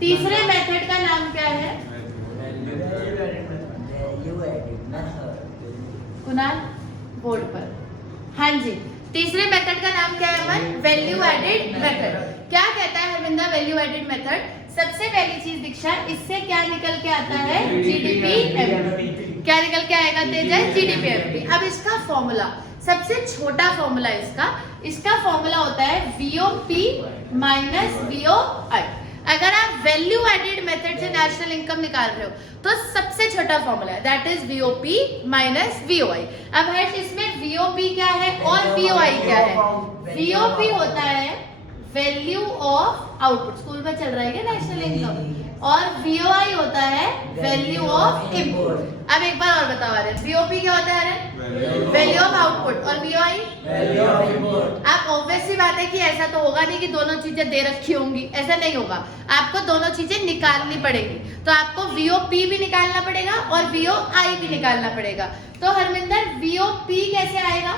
तीसरे मेथड का नाम क्या है कुणाल? बोर्ड पर। हाँ जी, तीसरे मेथड का नाम क्या है अमन? Value added method. क्या कहता है हरविंदर वैल्यू एडेड मेथड? सबसे पहली चीज दीक्षा, इससे क्या निकल के आता है? GDP MP. क्या निकल के आएगा तेजस? GDP MP. अब इसका फॉर्मूला, सबसे छोटा फॉर्मूला इसका फॉर्मूला होता है वीओपी माइनस वीओआई। अगर आप वैल्यू एडेड मेथड से नेशनल इनकम निकाल रहे हो तो सबसे छोटा फॉर्मूला है दैट इज वीओपी माइनस वीओआई। अब है इसमें वीओपी क्या है और वीओआई क्या है? वीओपी होता है वैल्यू ऑफ आउटपुट, स्कूल में चल रहा है क्या नेशनल इनकम, और वीओआई होता है वैल्यू ऑफ इनपुट। अब एक बार और बताओ रहे, वीओपी क्या होता है? वैल्यू ऑफ आउटपुट, और वीओआई वैल्यू ऑफ इनपुट। आप ऑब्वियस सी बात है कि ऐसा तो होगा नहीं कि दोनों चीजें दे रखी होंगी, ऐसा नहीं होगा, आपको दोनों चीजें निकालनी पड़ेगी। तो आपको वीओपी भी निकालना पड़ेगा और वीओआई भी निकालना पड़ेगा। तो हरमिंदर वीओपी कैसे आएगा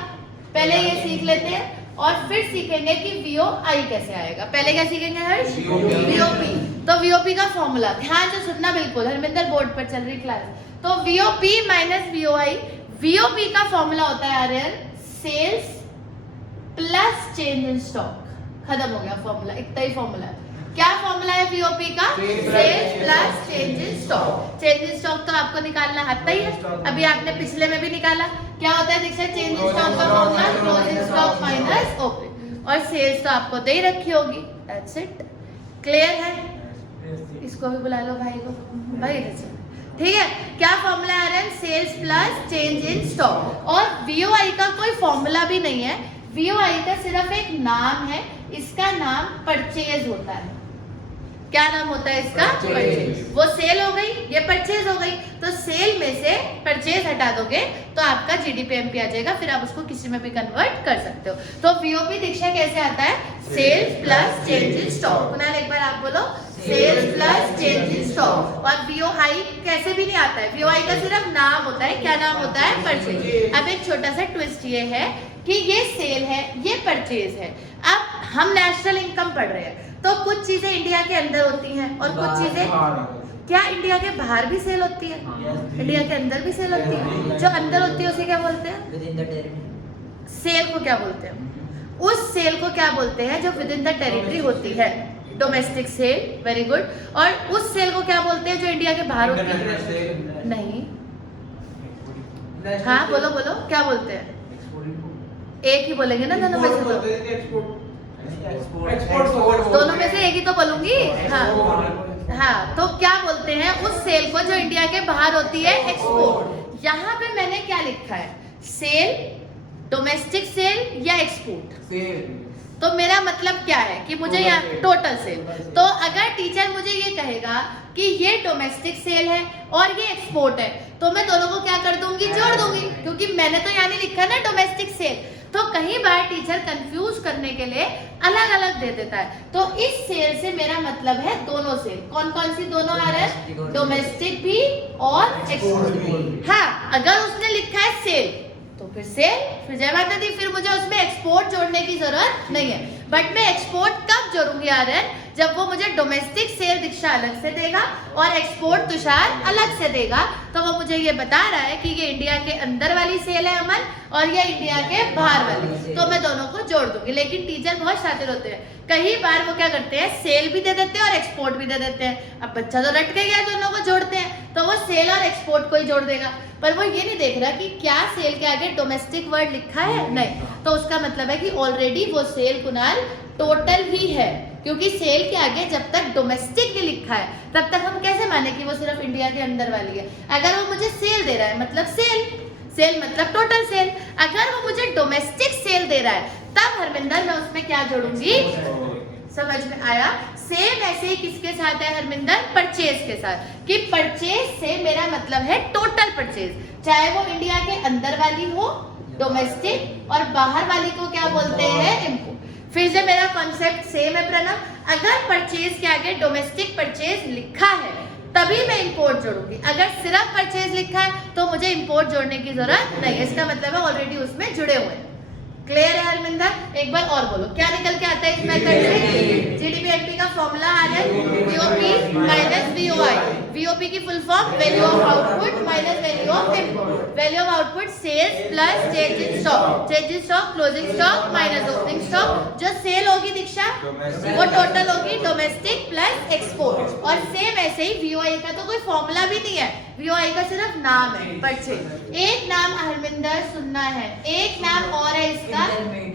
पहले ये सीख लेते हैं, और फिर सीखेंगे कि वीओआई कैसे आएगा। पहले क्या सीखेंगे हर्ष? वीओपी। तो वीओपी का फॉर्मूला ध्यान से सुनना बिल्कुल, हरमिंदर बोर्ड पर चल रही क्लास। तो वीओपी माइनस वीओआई, वीओपी का फॉर्मूला होता है Aryan sales plus change in stock. खत्म हो गया फॉर्मूला, इतना ही फॉर्मूला है। क्या फॉर्मूला है वीओपी का? Sales plus change in stock. Change in stock तो आपको निकालना आता ही है, अभी आपने पिछले में भी निकाला। क्या होता है दीक्षा? चेंज इन स्टॉक का formula closing stock minus opening, और सेल्स तो आपको दे रखी होगी। That's it. क्लियर है? इसको भी बुला लो भाई को, भाई इधर से। ठीक है, क्या फॉर्मूला आ रहा है? Sales plus change in stock. और वीओआई का कोई फॉर्मूला भी नहीं है, वीओआई का सिर्फ एक नाम है, इसका नाम परचेज होता है। क्या नाम होता है इसका? परचेज। वो सेल हो गई, ये परचेज हो गई, तो सेल में से परचेज हटा दोगे तो आपका जीडीपी एमपी आ जाएगा, फिर आप उसको किसी में भी कन्वर्ट कर सकते हो। तो वीओपी दीक्षा कैसे आता है? Sales plus change in stock. Kunal एक बार आप बोलो, sales plus change in stock. और वीओआई कैसे भी नहीं आता है, वीओआई का सिर्फ नाम होता है। क्या नाम होता है? परचेज। अब एक छोटा सा ट्विस्ट ये है कि ये सेल है, ये परचेज है। अब हम नेशनल इनकम पढ़ रहे हैं, तो कुछ चीजें इंडिया के अंदर होती हैं और कुछ चीजें क्या इंडिया के बाहर भी सेल होती है? इंडिया के अंदर भी सेल होती है। जो अंदर होती है उसे क्या बोलते हैं? सेल को क्या बोलते हैं? उस सेल को क्या बोलते हैं जो विद इन द टेरिटरी होती है? Domestic sale. Very good. और उस सेल को क्या बोलते हैं जो इंडिया के बाहर होती है? नहीं, हाँ बोलो बोलो, क्या बोलते हैं? एक ही बोलेंगे ना दोनों में से? दोनों में से एक ही तो बोलूंगी। हाँ, तो क्या बोलते हैं उस सेल को जो इंडिया के बाहर होती है? एक्सपोर्ट। यहाँ पे मैंने क्या लिखा है? सेल, डोमेस्टिक सेल या एक्सपोर्ट? तो मेरा मतलब क्या है कि मुझे यहाँ टोटल सेल। तो अगर टीचर मुझे ये कहेगा कि ये डोमेस्टिक सेल है और ये एक्सपोर्ट है, तो मैं दोनों को क्या कर दूंगी? जोड़ दूंगी, क्योंकि मैंने तो यहाँ नहीं लिखा ना डोमेस्टिक सेल। तो कहीं बार टीचर कंफ्यूज करने के लिए अलग अलग दे देता है। तो इस सेल से मेरा मतलब है दोनों सेल। कौन कौन सी दोनों आ रहा है? डोमेस्टिक भी और एक्सपोर्ट। हाँ, अगर उसने लिखा है सेल तो फिर सेल, फिर जय माता दी, फिर मुझे उसमें एक्सपोर्ट जोड़ने की जरूरत नहीं है। बट मैं एक्सपोर्ट कब जोड़ूंगी आर्यन? जब वो मुझे डोमेस्टिक सेल दीक्षा अलग से देगा और एक्सपोर्ट तुषार अलग से देगा, तो वो मुझे ये बता रहा है कि ये इंडिया के अंदर वाली सेल है अमन और ये इंडिया के बाहर वाली, तो मैं दोनों को जोड़ दूंगी। लेकिन टीचर बहुत शातिर होते हैं, कई बार वो क्या करते हैं? सेल भी दे देते हैं और एक्सपोर्ट भी दे देते हैं। अब बच्चा तो रट गया, दोनों को जोड़ते हैं, तो वो सेल और एक्सपोर्ट को ही जोड़ देगा, पर वो ये नहीं देख रहा कि क्या सेल के आगे डोमेस्टिक वर्ड लिखा है? नहीं। तो उसका मतलब है कि ऑलरेडी वो सेल कुणाल टोटल ही है, क्योंकि सेल के आगे जब तक डोमेस्टिक नहीं लिखा है तब तक हम कैसे माने कि वो सिर्फ इंडिया के अंदर वाली है? अगर वो मुझे सेल दे रहा है मतलब सेल, सेल मतलब टोटल सेल। अगर वो मुझे डोमेस्टिक सेल दे रहा है तब हरमिंदर मैं उसमें क्या जोड़ूंगी? समझ में आया? सेम ऐसे ही किसके साथ है हरमिंदर? परचेज के साथ, कि परचेज से मेरा मतलब है टोटल परचेज, चाहे वो इंडिया के अंदर वाली हो डोमेस्टिक, और बाहर वाली को क्या बोलते हैं? इम्पोर्ट। फिर से मेरा कॉन्सेप्ट सेम है प्रणव, अगर परचेज के आगे डोमेस्टिक परचेज लिखा है तभी मैं इंपोर्ट जोड़ूंगी। अगर सिर्फ परचेज लिखा है तो मुझे इंपोर्ट जोड़ने की जरूरत नहीं है, इसका मतलब है ऑलरेडी उसमें जुड़े हुए हैं। क्लियर है हरमिंदर? एक बार और बोलो, क्या निकल के आता है इस मेथड से? जीडीपी एमपी का फॉर्मूला आ रहा है वीओपी माइनस VOI। VOP की full form value of output minus value of input. Value of output sales plus change in stock, change in stock closing stock minus opening stock. जो sale होगी दीक्षा वो total होगी domestic plus export. और same ऐसे ही VOI का तो कोई फॉर्मूला भी नहीं है, VOI का सिर्फ नाम है, परचेज। एक नाम हरमिंदर सुनना है, एक नाम और है इसका,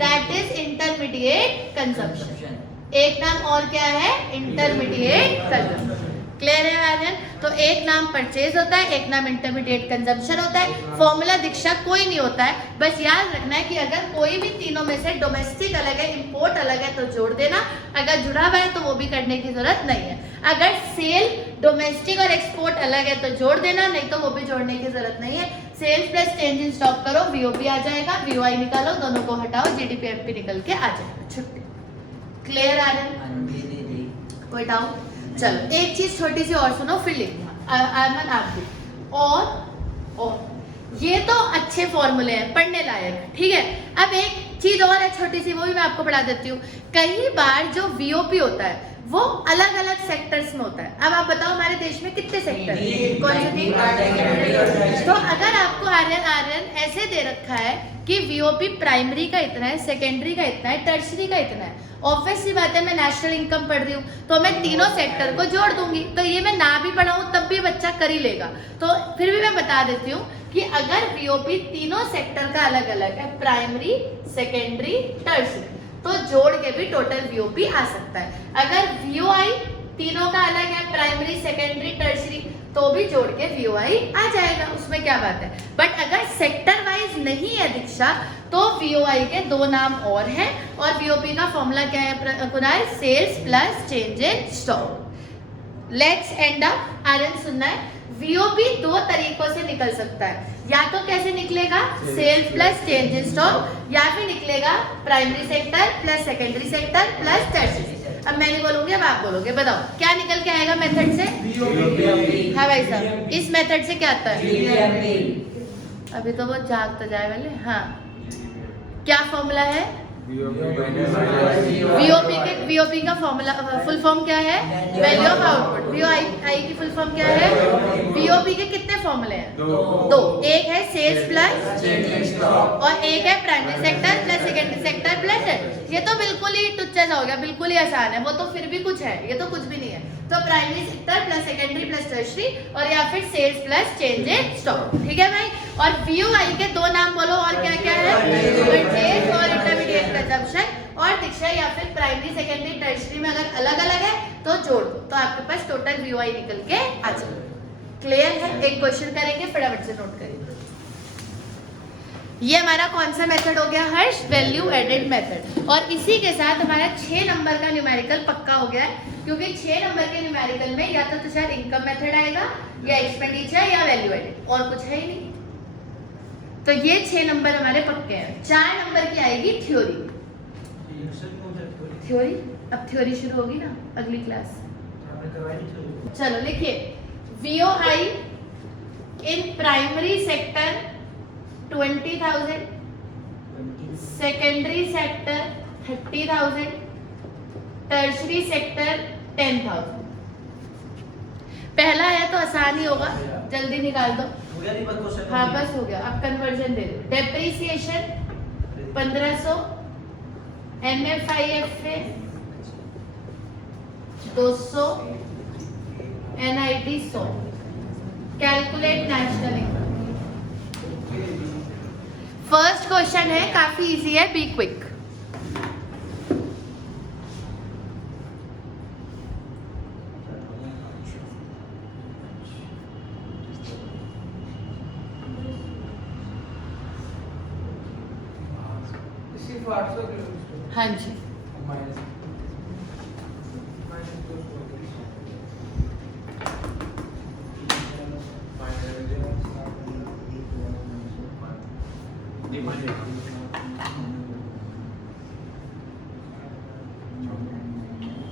दैट इज इंटरमीडिएट कंजम्पशन। एक नाम और क्या है, इंटरमीडिएट कंजम्पशन। क्लियर है आर्यन? तो एक नाम परचेज होता है, एक नाम इंटरमीडिएट कंजम्पशन होता है। फॉर्मूला दीक्षा कोई नहीं होता है, बस याद रखना है कि अगर कोई भी तीनों में से डोमेस्टिक अलग है, इंपोर्ट अलग है तो जोड़ देना, अगर जुड़ा हुआ है तो वो भी करने की जरूरत नहीं है। अगर सेल डोमेस्टिक और एक्सपोर्ट अलग है तो जोड़ देना, नहीं तो वो भी जोड़ने की जरूरत नहीं है। Sales plus change in stock करो, VOP आ जाएगा, VOI निकालो, दोनों को हटाओ, GDP निकल के आ जाएगा, छुट्टी। क्लियर आर्यन? कोई डाउट? चलो एक चीज छोटी सी और सुनो फिर लिखना। आयमन आप भी और ये तो अच्छे फॉर्मूले हैं, पढ़ने लायक, ठीक है। अब एक चीज और है छोटी सी, वो भी मैं आपको पढ़ा देती हूँ। कई बार जो VOP होता है वो अलग अलग सेक्टर्स में होता है। अब आप बताओ हमारे देश में कितने सेक्टर हैं? कौन से तीन? तो अगर आपको आर्यन ऐसे दे रखा है कि VOP प्राइमरी का इतना है, सेकेंडरी का इतना है, टर्शरी का इतना है, ऑब्वियस सी बात है मैं नेशनल इनकम पढ़ रही हूँ तो मैं तीनों सेक्टर को जोड़ दूंगी। तो ये मैं ना भी पढ़ाऊँ तब भी बच्चा कर ही लेगा। तो फिर भी मैं बता देती हूँ कि अगर VOP तीनों सेक्टर का अलग अलग है, प्राइमरी सेकेंडरी टर्शरी, तो जोड़ के भी टोटल VOP आ सकता है। अगर VOI तीनों का अलग है, प्राइमरी सेकेंडरी टर्शरी, तो भी जोड़ के VOI आ जाएगा, उसमें क्या बात है। बट अगर सेक्टर वाइज नहीं है दीक्षा तो VOI के दो नाम और हैं और VOP का फॉर्मूला क्या है Kunal? Sales plus change in stock. Let's end up. Aryan सुनना है, VOP दो तरीकों से निकल सकता है, या तो कैसे निकलेगा, sales plus change in stock, या फिर निकलेगा primary sector plus secondary sector plus tertiary. अब मैं नहीं बोलूंगी, अब आप बोलोगे, बताओ क्या निकल के आएगा मेथड से? हाँ भाई साहब, इस मेथड से क्या आता है? अभी तो वो जाग तो जाए वाले। हाँ, क्या फॉर्मूला है? VOP का फॉर्मूला फुल फॉर्म क्या है? Value of output. VOI की फुल फॉर्म क्या है? VOP के कितने फॉर्मूले हैं? दो। एक है सेल्स प्लस और एक है primary sector plus secondary sector plus. ये तो बिल्कुल ही टुच्चा सा हो गया, बिल्कुल ही आसान है, वो तो फिर भी कुछ है, ये तो कुछ भी नहीं है। तो primary sector plus secondary plus tertiary और या फिर sales plus change in stock, ठीक है भाई। और VOI के दो नाम बोलो, और क्या क्या है? परचेज और इंटरमीडिएट कंजम्पशन। और दीक्षा या फिर प्राइमरी सेकेंडरी टर्शरी में अगर अलग अलग है तो जोड़ दो, तो आपके पास टोटल VOI निकल के आ जाएगा। क्लियर है? एक क्वेश्चन करेंगे, फटाफट से नोट करिए। ये हमारा कौन सा मेथड हो गया हर्ष? Value added method. और इसी के साथ हमारा 6 नंबर का न्यूमेरिकल पक्का हो गया है, क्योंकि 6 नंबर के न्यूमेरिकल में या तो शायद इनकम मेथड आएगा या एक्सपेंडिचर या वैल्यू एडेड, और कुछ है ही नहीं। तो ये 6 नंबर हमारे पक्के हैं। 4 नंबर की आएगी थ्योरी। थ्योरी अब थ्योरी शुरू होगी ना अगली क्लास। चलो लिखिए, VOI in primary sector 20,000, secondary sector 30,000, tertiary sector 10,000। पहला है तो आसान ही होगा, जल्दी निकाल दो। हाँ बस हो गया, अब कन्वर्जन दे दो। Depreciation 1500, MFIFA 200, NIT 100। Calculate national income. First question है, काफी इजी है, बी क्विक। हाँ जी,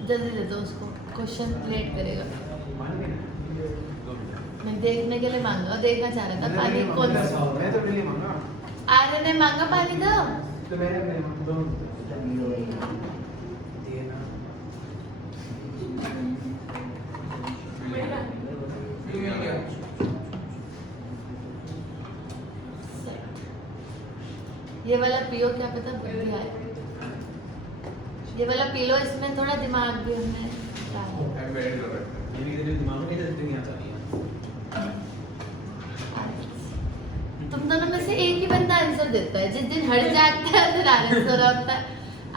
जल्दी दे दो उसको, क्वेश्चन लेट करेगा। मैं देखने के लिए मांगा, देखना चाह रहा था पानी कौन सा। आर्य ने मांगा पानी दो। तो मैंने ये वाला पियो, क्या पता बुद्धि आए। ये वाला पी लो, इसमें थोड़ा दिमाग भी हमने तुम दोनों में से एक ही बंदा आंसर देता है। जिस दिन हर्ष जागता है उस दिन आर्यन सो रहा होता है,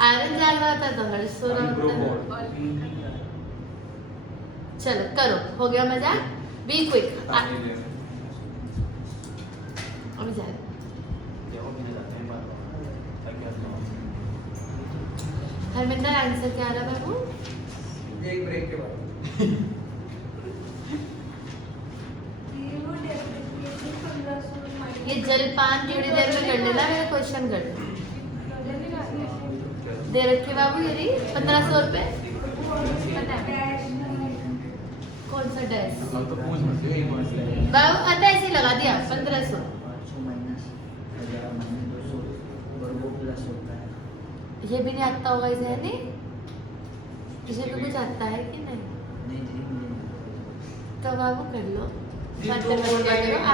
आर्यन जाग रहा होता है तो हर्ष सो रहा होता है। चलो करो, हो गया मजाक। Be quick. अभी जा हरमिंदर, आंसर क्या आ रहा बाबू? एक ब्रेक के बाद ये जलपान थोड़ी देर में कर लेना, मेरा क्वेश्चन कर लो। दे रखे बाबू ये 1500 रुपए। कौन सा डैश बाबू? आता ऐसे ही लगा दिया 1500। ये भी नहीं आता होगा इसे, नहीं? इसे भी कुछ आता है कि नहीं? तो बाबू कर लो, आप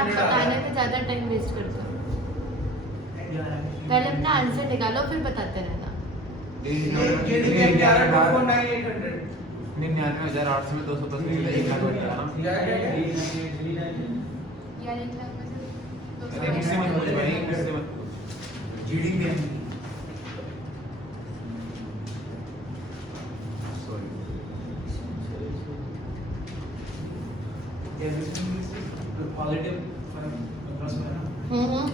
बताने में ज्यादा टाइम वेस्ट करते हो। पहले अपना आंसर निकालो फिर बताते रहना। 99,800 में 210 निकला, 1 लाख बचा ना। किससे मत पूछ भाई, किससे मत पूछ। जीडीपी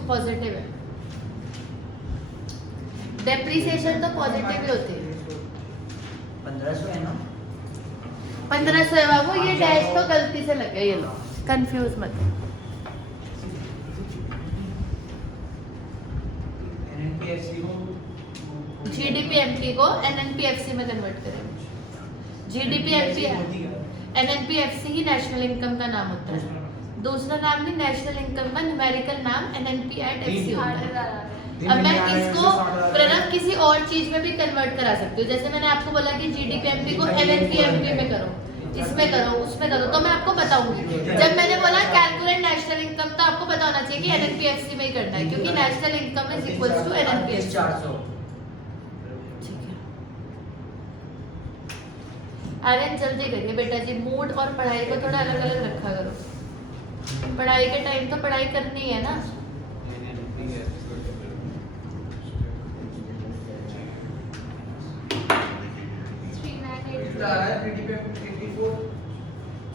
पॉजिटिव है। डेप्रिसिएशन तो पॉजिटिव ही होती है। 1500 है ना? 1500 है बाबू। ये डैश तो गलती से लग गया, ये लो, कंफ्यूज मत। GDP-MP को NNP-FC में कन्वर्ट करेंगे। GDP-MP NNP-FC ही नेशनल इनकम का नाम होता है। दूसरा नाम नहीं, नेशनल इनकम का न्यूमेरिकल नाम NNP@FC होता है। अब मैं इसको प्रणव किसी और चीज में भी कन्वर्ट करा सकती हूँ। जैसे मैंने आपको बोला कि GDP-MP को NNP-MP में करो, इसमें करो, उसमें करो, तो मैं आपको बताऊंगी। जब मैंने बोला कैलकुलेट नेशनल इनकम, तो आपको पता होना चाहिए कि NNP-FC में ही करना है, क्योंकि national income is equals to NNP-FC। 400। ठीक है आर्यन, जल्दी करिए बेटा जी। मूड और पढ़ाई को थोड़ा अलग अलग रखा करो। पढ़ाई के टाइम तो पढ़ाई करनी है ना। $39,800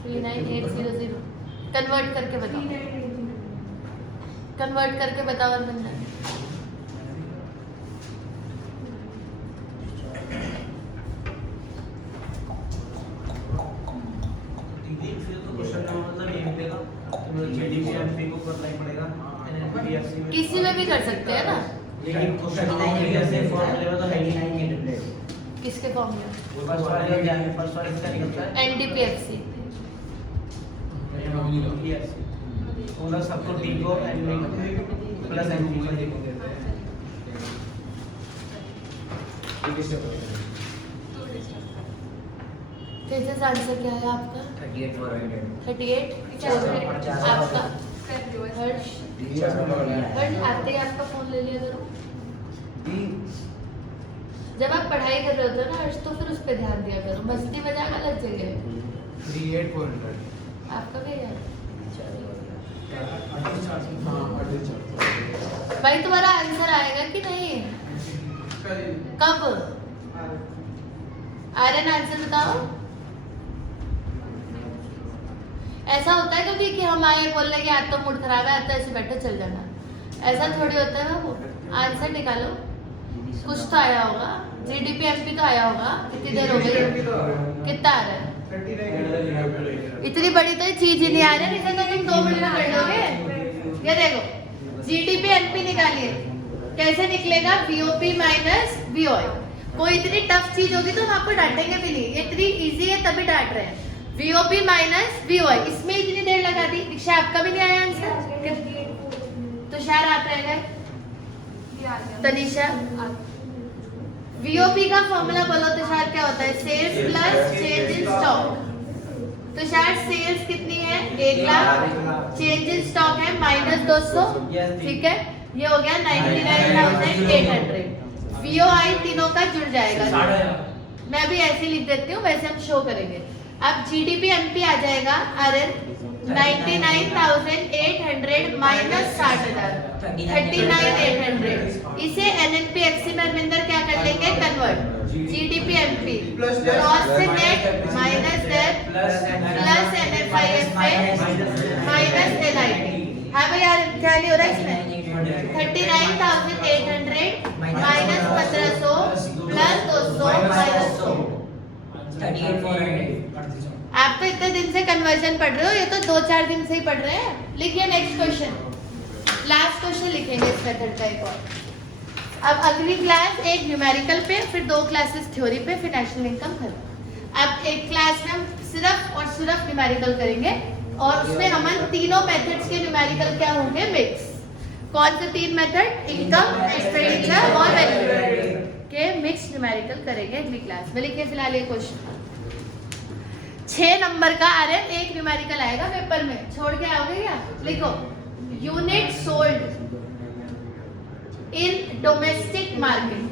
39,800 कन्वर्ट करके बताओ, कन्वर्ट करके बताओ अरविंदर। किसी में भी कर सकते हैं ना। लेकिन क्वेश्चन नहीं जैसे फॉर्मूले में तो है ही नहीं इंटरप्रेट। किसके फॉर्मूले? फर्स्ट वाला इसका निकलता है NDP-FC। उधर सबको टी को एन प्लस एन टी को देते हैं। तेजस, आंसर क्या है आपका? 38। आपका हर्ष? हर्ष आते ही आपका फोन ले लिया करो। जब आप पढ़ाई कर रहे होते हो ना हर्ष, तो फिर उस पर ध्यान दिया करो। मस्ती मजाक अलग जगह। 38,400 आपका क्या यार? भाई तुम्हारा आंसर आएगा कि नहीं? कब? आर्यन आंसर बताओ। ऐसा होता है कभी कि हम आए बोल रहे कि आज तो मूड खराब है, आज तो ऐसे बैठे चल जाना, ऐसा थोड़ी होता है बाबू। आंसर निकालो, कुछ तो आया होगा। GDP-MP तो आया होगा। कितनी देर हो गई? कितना आ रहा है? इतनी बड़ी तो चीज ही नहीं आ रही, इसे तो तुम 2 मिनट में कर लोगे। ये देखो, GDP-MP निकालिए, कैसे निकलेगा? VOP minus VOI। कोई इतनी टफ चीज होगी तो हम आपको डांटेंगे भी नहीं, ये इतनी इजी है तभी डांट रहे हैं। VOP माइनस VOI, इसमें इतनी देर लगा दी। दीक्षा, आपका भी नहीं आया आंसर? तुषार, आप रह गए। तनीषा, VOP का फॉर्मूला बोलो तुषार, क्या होता है? Sales plus change in stock. Tushar, sales कितनी है? 1 लाख, चेंज इन स्टॉक है -200, ठीक है। ये हो गया 99,800। VOI तीनों का जुड़ जाएगा। मैं भी ऐसे लिख देती हूँ, वैसे हम शो करेंगे। अब GDP MP आ जाएगा RN 99,800 माइनस 60,000 39,800। इसे NNP XC में अरविंदर क्या कर लेंगे, कन्वर्ट। GDP MP क्रॉस से net minus debt plus NFIFA minus LIT। हाँ भाई यार क्या नहीं हो रहा है इसमें, 39,800 माइनस 1,500 प्लस 200 माइनस 100। 38,400। आप तो इतने दिन से कन्वर्जन पढ़ रहे हो, ये तो 2-4 दिन से ही पढ़ रहे हैं। लिखिए नेक्स्ट क्वेश्चन, लास्ट क्वेश्चन लिखेंगे इस मेथड का एक और। अब अगली क्लास एक न्यूमेरिकल पे, फिर 2 क्लासेस थ्योरी पे, फिर नेशनल इनकम खत्म। अब एक क्लास में हम सिर्फ और सिर्फ न्यूमेरिकल करेंगे और उसमें हम तीनों मेथड्स के न्यूमेरिकल क्या होंगे, मिक्स। कौन से 3 मेथड, इनकम, एक्सपेंडिचर और वैल्यू के मिक्स न्यूमेरिकल करेंगे अगली क्लास में। लिखिए फिलहाल ये क्वेश्चन 6 नंबर का RN एक न्यूमेरिकल आएगा पेपर में, छोड़ के आओगे क्या? लिखो unit sold in domestic market.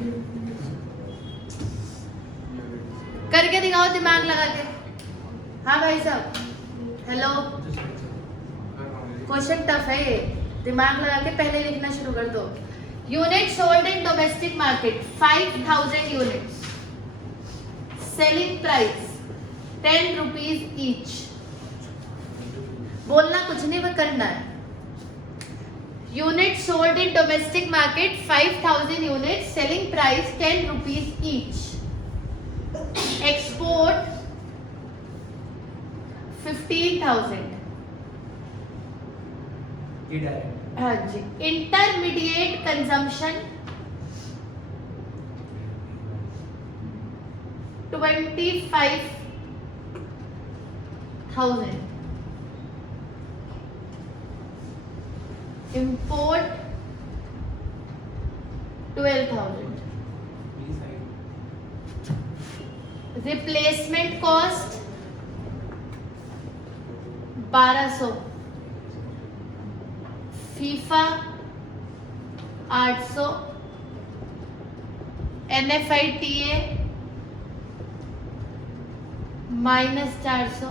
करके दिखाओ दिमाग लगा के। हाँ भाई साहब, हेलो, क्वेश्चन टफ है ये, दिमाग लगा के पहले लिखना शुरू कर दो। Unit sold in domestic market 5,000 units, selling price 10 rupees each. बोलना कुछ नहीं, वो करना है। Unit sold in domestic market 5,000 units, selling price 10 rupees each. Export 15,000। हाँ जी। Intermediate consumption 25,000। Import 12,000। Replacement cost 1200। फीफा 800। NFITA -400।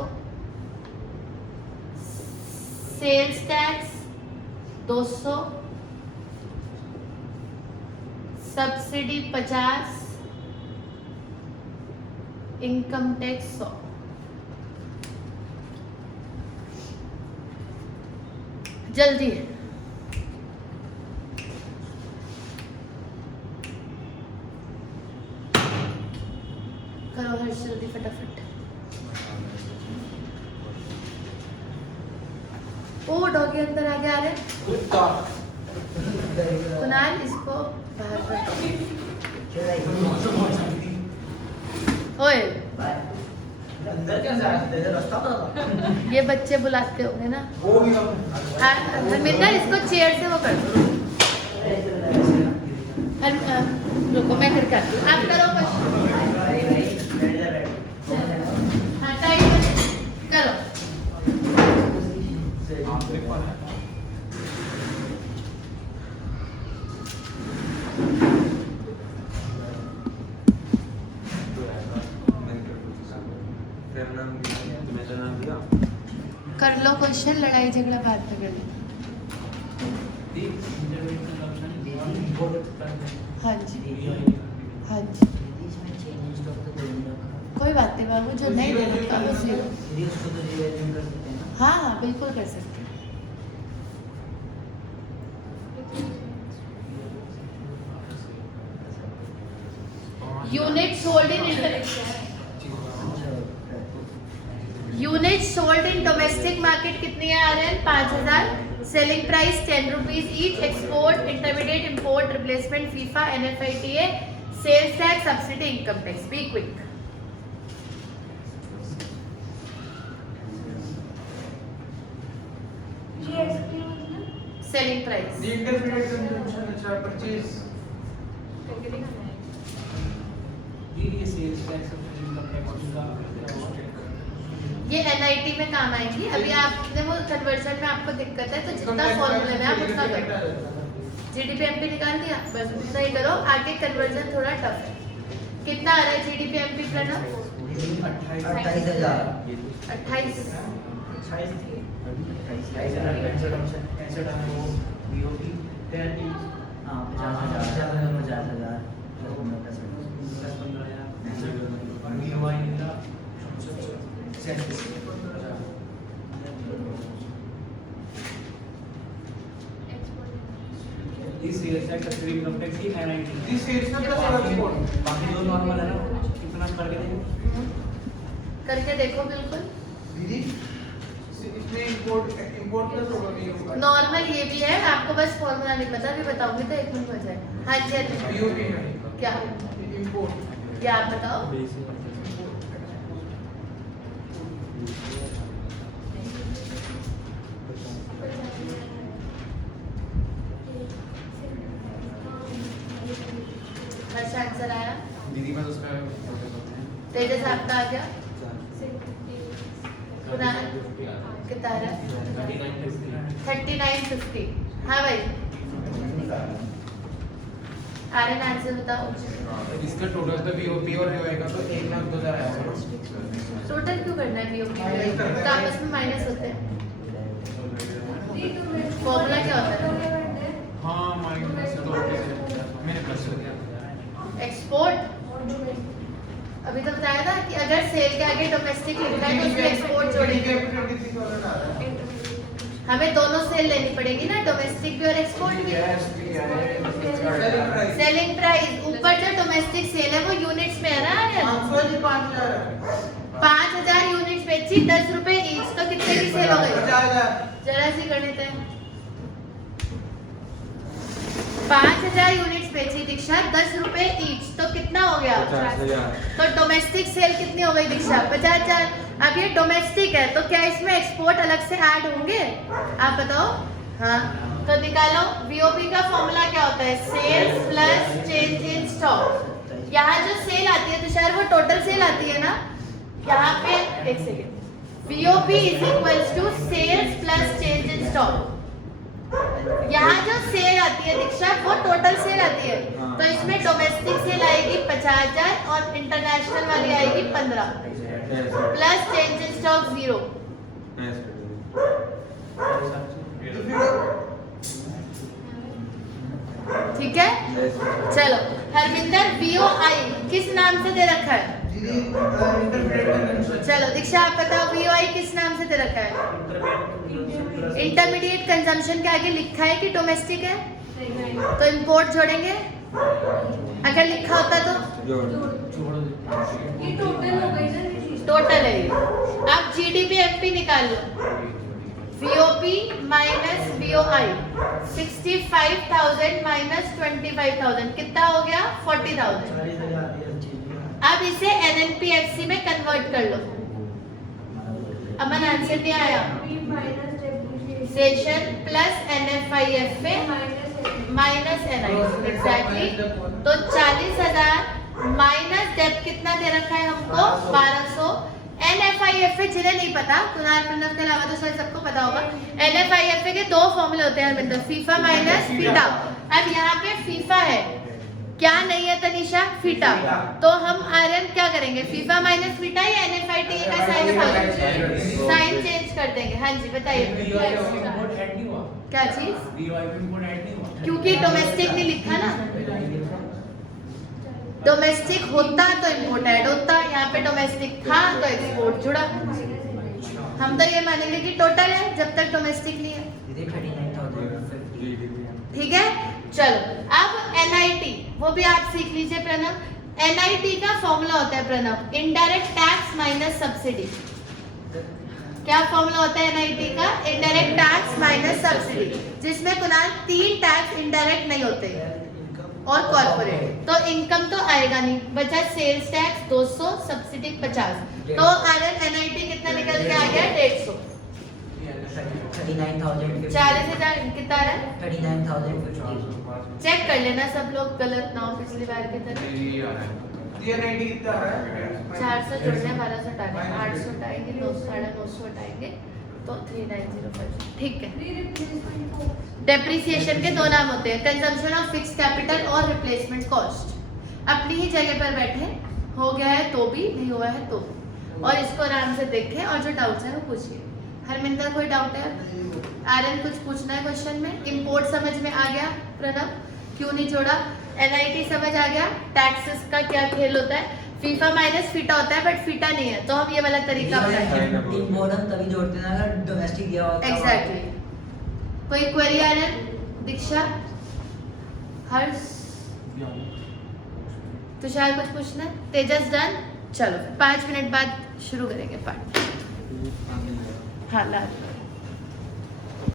Sales tax 200। Subsidy 50। Income tax 100। जल्दी करो हर्ष, जल्दी फटाफट। ओ डॉगी अंदर आगे आ रहे हैं। कुणाल इसको बाहर कर। ओए अंदर कैसे आते हैं, रास्ता पता था? ये बच्चे बुलाते होंगे ना। वो भी हरमिंदर इसको चेयर से वो कर दो। रुको मैं फिर करती हूँ, आप करो क्वेश्चन। हाँ टाइम करो। कर लो क्वेश्चन, लड़ाई झगड़ा बाद में कर लो। हाँ जी हाँ जी, कोई बात नहीं बाबू, जो नहीं दे सकता वो जीरो। हाँ हाँ बिल्कुल कर सकते हैं। Unit sold in unit sold in domestic market कितनी है RN 5,000। Selling price 10 rupees each. Export, intermediate, import, replacement, FIFA, NFITA, sales tax, subsidy, income tax. Be quick. Selling price ये NIT में काम आएगी। अभी आपने वो कन्वर्जन में आपको दिक्कत है तो जितना फॉर्मूला में आप उतना करो। GDP-MP निकाल दिया, बस उतना ही करो, आगे कन्वर्जन थोड़ा टफ है। कितना आ रहा है GDP-MP प्रणव? 28,000 28। This year's है कस्टडी इनकम टैक्स की 990। This year's में plus export। बाकी जो नॉर्मल है ना कितना करके देंगे? करके देखो बिल्कुल। दीदी इसमें import plus होगा नहीं होगा? नॉर्मल ये भी है, आपको बस फॉर्मूला नहीं पता, अभी बताऊंगी तो 1 मिनट हो जाए। हाँ जी, हाँ जी। BOP है। क्या Import। क्या आप बताओ? अच्छा आंसर आया। दीदी मैं उसका तेजस आपका आ गया। कुणाल कितना आ रहा है? 3950। हाँ भाई, आर्यन आंसर बताओ। इसका टोटल तो BOP और VOI का तो 1,02,000 आया है। टोटल क्यों करना है बीओपी? तो आपस में माइनस होते हैं। फॉर्मूला क्या होता है? हाँ माइनस तो मैंने प्लस कर दिया। एक्सपोर्ट। अभी तो बताया था कि अगर सेल के आगे डोमेस्टिक लिखा है तो उसमें एक्सपोर्ट जोड़ेंगे। हमें दोनों सेल लेनी पड़ेगी ना, डोमेस्टिक भी और एक्सपोर्ट भी। सेलिंग प्राइस ऊपर जो डोमेस्टिक सेल है वो यूनिट्स में है ना आर्यन? 5,000 यूनिट्स बेची, 10 रुपए ईच, तो कितने की सेल हो गई? जरा सी गणित है। 5,000 यूनिट्स बेची दीक्षा, 10 रुपए ईच, तो कितना हो गया? 50,000। तो डोमेस्टिक सेल कितनी हो गई दीक्षा? 50,000। अब ये डोमेस्टिक है तो क्या इसमें एक्सपोर्ट अलग से ऐड होंगे? आप बताओ। हाँ, तो निकालो। बीओपी का फॉर्मूला क्या होता है? Sales plus change in stock. यहाँ जो सेल आती है तुषार वो टोटल सेल आती है ना? यहाँ पे एक second, BOP is equals to sales plus change in stock. यहाँ जो सेल आती है दीक्षा वो टोटल सेल आती है, तो इसमें डोमेस्टिक सेल आएगी 50,000 और इंटरनेशनल वाली आएगी 15 प्लस चेंज इन स्टॉक 0। ठीक है, चलो हरमिंदर VOI किस नाम से दे रखा है? चलो दीक्षा आप बताओ VOI किस नाम से दे रखा है? इंटरमीडिएट कंजम्पशन के आगे लिखा है कि डोमेस्टिक है? तो इंपोर्ट जोड़ेंगे। अगर लिखा होता तो टोटल है ये। अब GDP-MP निकाल लो। VOP माइनस VOI 65,000 माइनस 25,000 कितना हो गया? 40,000। अब इसे NNPFC में कन्वर्ट कर लो। अमन आंसर नहीं आया। सेशन प्लस NFIF में माइनस NI एग्जैक्टली। तो 40,000 माइनस डेब्ट कितना दे रखा है हमको? 1200। NFIF जिन्हें नहीं पता, कुणाल प्रणव के अलावा तो शायद सबको पता होगा। NFIF के 2 फॉर्मूले होते हैं हरमिंदर, फीफा माइनस फीटा। अब यहाँ पे फीफा है, क्या नहीं है तनिषा? फीटा। तो हम आर्यन क्या करेंगे? फीफा माइनस फीटा या NFIT का साइन चेंज कर देंगे। हाँ जी बताइए क्या चीज? क्योंकि डोमेस्टिक नहीं लिखा ना, डोमेस्टिक होता तो इम्पोर्ट ऐड होता, यहाँ पे डोमेस्टिक था तो एक्सपोर्ट जुड़ा। हम तो ये मानेंगे कि टोटल है जब तक डोमेस्टिक नहीं है। ठीक है, चलो अब NIT वो भी आप सीख लीजिए प्रणव। NIT का फॉर्मूला होता है Pranav, indirect tax minus subsidy. क्या फॉर्मूला होता है NIT का? इनडायरेक्ट टैक्स माइनस सब्सिडी, जिसमें कुणाल 3 टैक्स इनडायरेक्ट नहीं होते और कॉर्पोरेट। तो इनकम तो आएगा नहीं, बचा सेल्स टैक्स 200, सब्सिडी 50। तो आर्यन NIT कितना निकल के आ गया? 150। 40,000 कितना आ रहा है? 39,050। चेक कर लेना सब लोग, गलत ना हो पिछली बार की तरह। 400 जोड़ने 1200 हटाने, 800 हटाएंगे, 900 900 हटाएंगे, तो 3905 ठीक है। डेप्रिसिएशन के दो नाम होते हैं, कंजम्पशन ऑफ फिक्स्ड कैपिटल और रिप्लेसमेंट कॉस्ट। अपनी ही जगह पर बैठे, हो गया है तो भी, नहीं हुआ है तो भी। और इसको आराम से देखें और जो डाउट्स है वो पूछिए। हरमिंदर कोई डाउट है? आर्यन कुछ पूछना है क्वेश्चन में? इंपोर्ट समझ में आ गया? प्रणव क्यों नहीं जोड़ा? NIT समझ आ गया? टैक्सेस का क्या खेल होता है? फीफा माइनस फीटा होता है बट फीटा नहीं है, तो हम ये वाला तरीका अपनाएंगे। इंपोर्ट हम तभी जोड़ते हैं अगर डोमेस्टिक दिया होता है। एग्जैक्टली। कोई क्वेरी आर्यन? दीक्षा? हर्ष? तुषार कुछ पूछना है? तेजस डन? चलो 5 मिनट बाद शुरू करेंगे पार्ट। हाँ ला